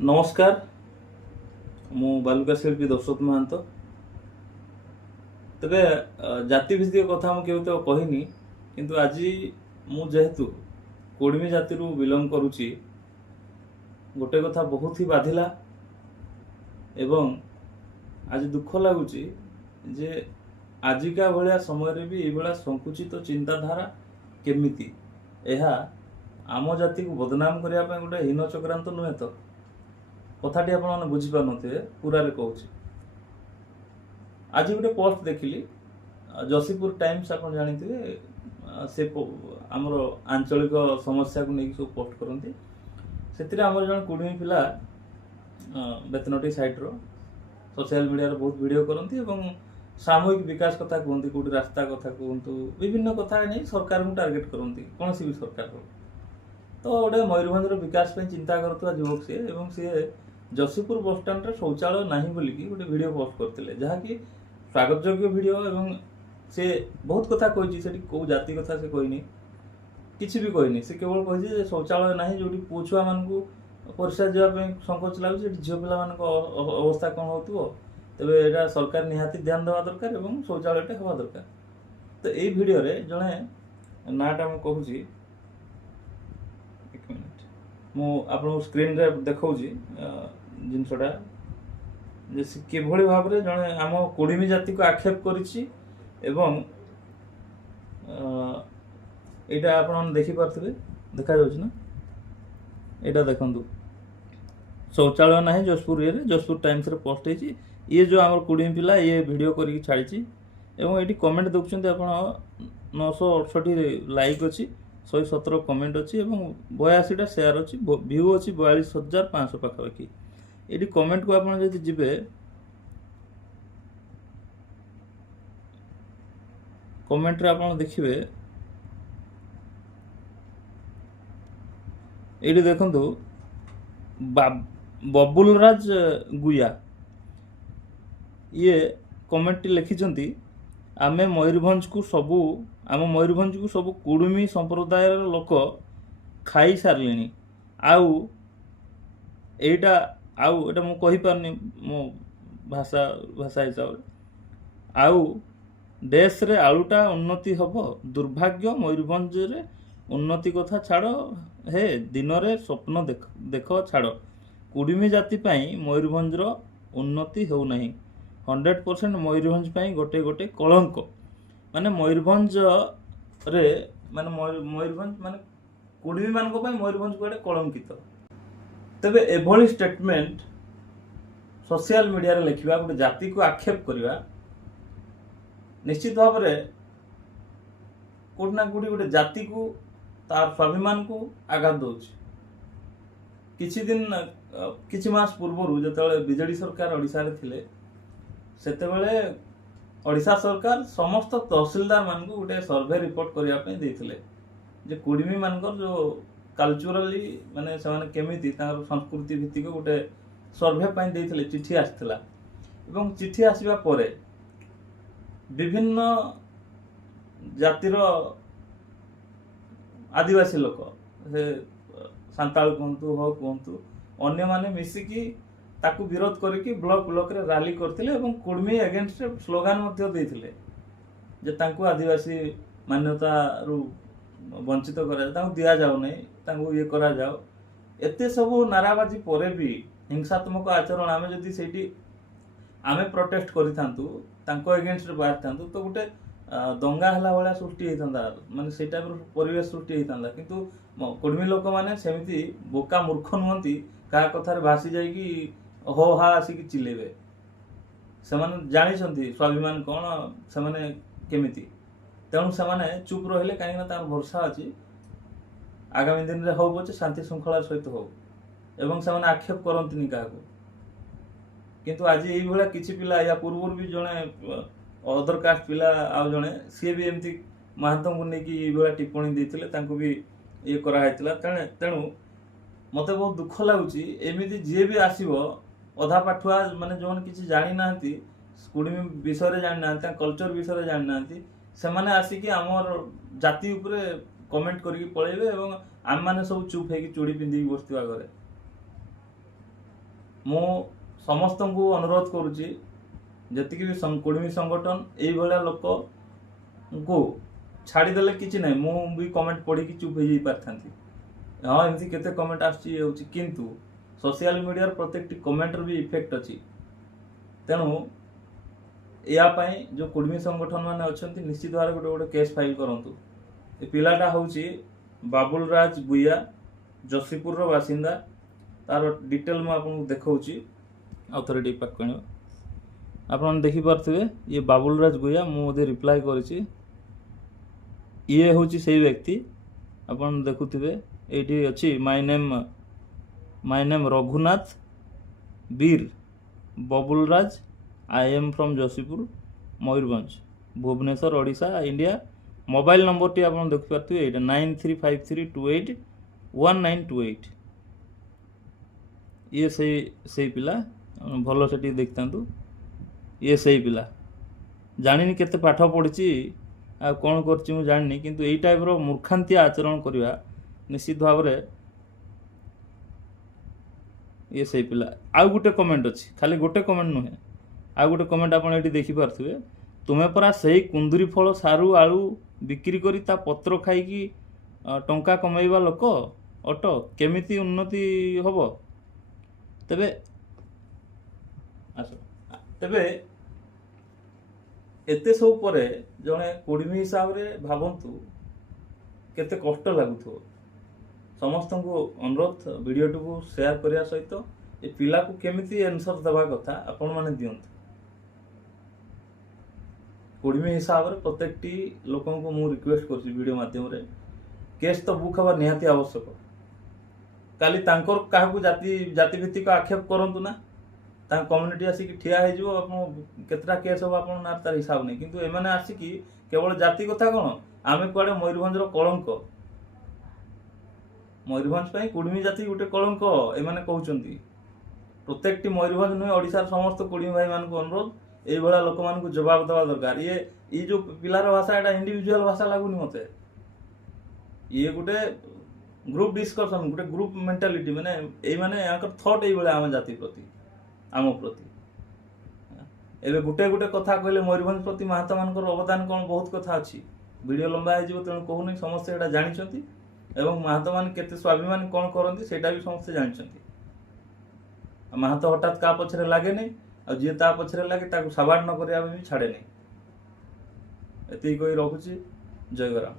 नमस्कार मु बालुका शिल्पी दशरथ महांत तेरे जाति भित्तिक कथा मुझे तो कहनी किंतु आज मु जेहेतु कोडमी जाति रु बिलंग करुच्ची गोटे कथा बहुत ही बाधिला एवं आज दुख लगुच जे आजिका भाया समय रे भी ये संकुचित चिंताधारा केमिति एहा आम जाति को बदनाम करने गोटे हीन चक्रांत नुहे तो कथाटी आप बुझीपार थे पूरा कहूँ आज गोटे पोस्ट देखिली जसीपुर टाइम्स आप जानते से आमर आंचलिक समस्या को लेकिन सब पोस्ट करती से आम जन कुड़मी पिला बेतनटी साइट्र सोशल मीडिया बहुत वीडियो करती सामूहिक विकास कथा कहते कौटी रास्ता कथा कहतु विभिन्न कथा नहीं सरकार को टार्गेट करती कौन भी सरकार तो गोटे मयूरभंजर विकास चिंता करुवा युवक सी जसीपुर बस स्टाण्ड शौचालय नहीं बोलिकी गोटे वीडियो पोस्ट करते जहाँकि स्वागत योग्य वीडियो एवं से बहुत कथा कही कौ जाति कथा से कहनी किसी भी कहनी से केवल कही शौचालय ना जो पुओ छुआ मान परिस्रा जावाई संकोच लगुच झील पिला अवस्था कौन हो तेरे यहाँ सरकार निहाती ध्यान देवा दरकार और शौचालयटा हवा दरकार तो यही भिडियो जड़े नाटा मुझे कहूँ एक मिनट मु स्क्रीन रे देखा जिनसटा किभली भाव में जड़े आम कोड़मी जाति को आक्षेप करिछि एवं एटा आपण देखि पारथिबे देखा जाउछ ना एटा देखंतु शौचालय ना जसपुर ये जसपुर टाइम्स रे पोस्ट है ये जो आम कुड़मी पिला ये वीडियो करके छाड़ी एवं ये कमेंट देखुं आप 968 लाइक अच्छी 117 कमेंट अच्छी 82टा शेयर अच्छी व्यू अच्छी 42,500 पाखापाखि ये कमेंट को आप जी कमेंट रे आप देखिए ये देखु बबुल राज गुया ये कमेंट लिखिं आमे मयूरभंज को सबू आम मयूरभंज को सबू कुड़मी संप्रदाय लोक खाई सारे आउ एटा मु कहि पारनी मो भाषा हिसाब से आउ देश रे आलुटा उन्नति हब दुर्भाग्य मयूरभंज रे उन्नति कथा छाड़ हे दिन रे स्वप्न देख छाड़ कुड़मी जाति पाई मयूरभंजर उन्नति हो नहीं 100% मयूरभंज पाई गोटे गोटे कलंक माने मयूरभंज रे माने मयूरभंज माने कुड़मी मान को पाई मयूरभंज गोटे कलंकित तेबे एभली स्टेटमेंट सोशल मीडिया रे लिखिबा गोटे जाति को आक्षेप करवा निश्चित भाव में कोट ना कोटी गोटे जाति को तार स्वाभिमान को आघात दौर किछि दिन किछि मास पूर्व जो बीजेडी सरकार ओडिशा रे थिले सेतेबेले ओडिशा सरकार समस्त तहसीलदार मान को गोटे सर्वे रिपोर्ट करने पे देथिले जे कुड़मी मानकर जो कल्चरली माने से केमिति संस्कृति भित्तिक गोटे सर्वे पाई देथिले चिठी आसथिला एवं चिठी आसीबा परे विभिन्न जातिर आदिवासी लोक से सांताल कहतु हो कहतु अन्य माने मिसिकी ताकू विरोध करके ब्लॉक ब्लॉक रे रैली करथिले एवं कुड़मी अगेंस्ट स्लोगान मध्य देथिले जे तांकू आदिवासी मान्यता रु वंचित करा तांकू दिया जाउ नै तांकू ये करा जाओ एते सब नाराबाजी परे भी हिंसात्मक आचरण आमे जदी सेठी आमे प्रोटेस्ट करिथांतु तांको अगेंस्ट रे बाहर थांतु तो गोटे दंगा हला वाला सृष्टि होइथांदा माने से टाइप परिवेश सृष्टि होइथांदा किंतु कुड़मी लोक माने सेमिति बोका मूर्ख नुहंती का कथा रे भासी जाई कि हो हा आसिक चिलेबे से जानी स्वाभिमान कौन से केमिति तेणु से चुप रहिले कहीं भरोसा अच्छी आगामी दिन में हो पचे शांति श्रृंखला सहित हो एवं से आक्षेप करती क्या किंतु आज ये भाया किसी पिला या पूर्व भी जड़े अदर कास्ट पिला आउ जड़े सी भी एमती महांत को लेकिन टिप्पणी देते भी ये कराइला तेणु मत बहुत दुख लगुच एमती जी भी आसो अधा पाठुआ माने जो किसी जानी ना कुड़मी विषय जानी ना कल्चर विषय जानी ना से आसिक आमर जाति उपरे कमेंट करके पलैबे और आम मैंने सब चुप है चूड़ी पिंधिक बसवा घरे ମୁଁ ସମସ୍ତଙ୍କୁ ଅନୁରୋଧ କରୁଛି ଯେତିକି ବି କୁର୍ମୀ ସଂଗଠନ ଏଇଭଳିଆ ଲୋକଙ୍କୁ ଛାଡ଼ିଦେଲେ କିଛି ନାହିଁ, ମୁଁ ବି କମେଣ୍ଟ ପଢ଼ିକି ଚୁପ୍ ହେଇଯାଇ ପାରିଥାନ୍ତି। ହଁ ଏମିତି କେତେ କମେଣ୍ଟ ଆସୁଛି ଇଏ ହେଉଛି, କିନ୍ତୁ ସୋସିଆଲ ମିଡ଼ିଆର ପ୍ରତ୍ୟେକଟି କମେଣ୍ଟର ବି ଇଫେକ୍ଟ ଅଛି। ତେଣୁ ଏହା ପାଇଁ ଯେଉଁ କୁର୍ମୀ ସଂଗଠନ ମାନେ ଅଛନ୍ତି ନିଶ୍ଚିତ ଭାବରେ ଗୋଟେ ଗୋଟେ କେସ୍ ଫାଇଲ୍ କରନ୍ତୁ। ଏ ପିଲାଟା ହେଉଛି ବାବୁଲ ରାଜ ଗୁୟା, ଯଶୀପୁରର ବାସିନ୍ଦା। ତାର ଡିଟେଲ୍ ମୁଁ ଆପଣଙ୍କୁ ଦେଖାଉଛି, ଆଉ ଥରେ ଟିକେ ପାଖ ଆଣିବା। ଆପଣ ଦେଖିପାରୁଥିବେ ଇଏ ବାବୁଲ ରାଜ ଗୁୟା, ମୁଁ ମଧ୍ୟ ରିପ୍ଲାଏ କରିଛି। ଇଏ ହେଉଛି ସେଇ ବ୍ୟକ୍ତି, ଆପଣ ଦେଖୁଥିବେ ଏଇଠି ଅଛି my name Raghunath Bir Babul Raj, I am from Jashipur Mayurbhanj Bhubaneswar Odisha India. Mobile ନମ୍ବରଟି ଆପଣ ଦେଖିପାରୁଥିବେ ଏଇଟା 9353281928। ଇଏ ସେଇ ପିଲା, ଭଲ ସେଠି ଦେଖିଥାନ୍ତୁ। ଇଏ ସେଇ ପିଲା, ଜାଣିନି କେତେ ପାଠ ପଢ଼ିଛି ଆଉ କ'ଣ କରିଛି ମୁଁ ଜାଣିନି, କିନ୍ତୁ ଏଇ ଟାଇପ୍ର ମୂର୍ଖାନ୍ତିଆ ଆଚରଣ କରିବା ନିଶ୍ଚିତ ଭାବରେ ଇଏ ସେଇ ପିଲା। ଆଉ ଗୋଟେ କମେଣ୍ଟ ଅଛି, ଖାଲି ଗୋଟେ କମେଣ୍ଟ ନୁହେଁ, ଆଉ ଗୋଟେ କମେଣ୍ଟ ଆପଣ ଏଠି ଦେଖିପାରୁଥିବେ। ତୁମେ ପରା ସେଇ କୁନ୍ଦୁରି ଫଳ, ସାରୁ, ଆଳୁ ବିକ୍ରି କରି ତା ପତ୍ର ଖାଇକି ଟଙ୍କା କମାଇବା ଲୋକ ଅଟ, କେମିତି ଉନ୍ନତି ହେବ? ତେବେ ଏତେ ସବୁ ପରେ ଜଣେ କୁର୍ମୀ ହିସାବରେ ଭାବନ୍ତୁ କେତେ କଷ୍ଟ ଲାଗୁଥିବ। ସମସ୍ତଙ୍କୁ ଅନୁରୋଧ ଭିଡ଼ିଓଟିକୁ ସେୟାର କରିବା ସହିତ ଏ ପିଲାକୁ କେମିତି ଆନ୍ସର ଦେବା କଥା ଆପଣମାନେ ଦିଅନ୍ତୁ। କୁର୍ମୀ ହିସାବରେ ପ୍ରତ୍ୟେକଟି ଲୋକଙ୍କୁ ମୁଁ ରିକ୍ୱେଷ୍ଟ କରୁଛି ଭିଡ଼ିଓ ମାଧ୍ୟମରେ, କେସ୍ ତ ବୁକ୍ ହେବା ନିହାତି ଆବଶ୍ୟକ। କାଲି ତାଙ୍କର କାହାକୁ ଜାତିଭିତ୍ତିକ ଆକ୍ଷେପ କରନ୍ତୁ ନା, ତାଙ୍କ କମ୍ୟୁନିଟି ଆସିକି ଠିଆ ହେଇଯିବ, ଆପଣ କେତେଟା କେସ୍ ହେବ ଆପଣ ନା ତାର ହିସାବ ନାହିଁ। କିନ୍ତୁ ଏମାନେ ଆସିକି କେବଳ ଜାତି କଥା କ'ଣ, ଆମେ କୁଆଡ଼େ ମୟୂରଭଞ୍ଜର କଳଙ୍କ, ମୟୂରଭଞ୍ଜ ପାଇଁ କୁର୍ମୀ ଜାତି ଗୋଟେ କଳଙ୍କ ଏମାନେ କହୁଛନ୍ତି। ପ୍ରତ୍ୟେକଟି ମୟୂରଭଞ୍ଜ ନୁହେଁ, ଓଡ଼ିଶାର ସମସ୍ତ କୁର୍ମୀ ଭାଇମାନଙ୍କୁ ଅନୁରୋଧ এইଭଳିଆ ଲୋକମାନଙ୍କୁ ଜବାବ ଦେବା ଦରକାର। ଇଏ ଯେଉଁ ପିଲାର ଭାଷା, ଏଇଟା ଇଣ୍ଡିଭିଜୁଆଲ ଭାଷା ଲାଗୁନି ମୋତେ। ଇଏ ଗୋଟେ ଗ୍ରୁପ ଡିସ୍କସନ୍, ଗୋଟେ ଗ୍ରୁପ ମେଣ୍ଟାଲିଟି, ମାନେ ଏଇମାନେ ୟାଙ୍କର ଥଟ୍ ଏଇଭଳିଆ ଆମ ଜାତି ପ୍ରତି, ଆମ ପ୍ରତି। ଏବେ ଗୋଟେ ଗୋଟେ କଥା କହିଲେ ମୟୂରଭଞ୍ଜ ପ୍ରତି ମାହାତମାନଙ୍କର ଅବଦାନ କ'ଣ, ବହୁତ କଥା ଅଛି। ଭିଡ଼ିଓ ଲମ୍ବା ହେଇଯିବ ତେଣୁ କହୁନି, ସମସ୍ତେ ଏଇଟା ଜାଣିଛନ୍ତି ଏବଂ ମାହାତମାନେ କେତେ ସ୍ୱାଭିମାନୀ କ'ଣ କରନ୍ତି ସେଇଟା ବି ସମସ୍ତେ ଜାଣିଛନ୍ତି। ମାହାତ ହଠାତ୍ କାହା ପଛରେ ଲାଗେନି, ଆଉ ଯିଏ ତା ପଛରେ ଲାଗେ ତାକୁ ସାବାଡ଼ ନ କରିବା ପାଇଁ ବି ଛାଡ଼େନି। ଏତିକି କହି ରଖୁଛି। ଜୟ ଗରାମ।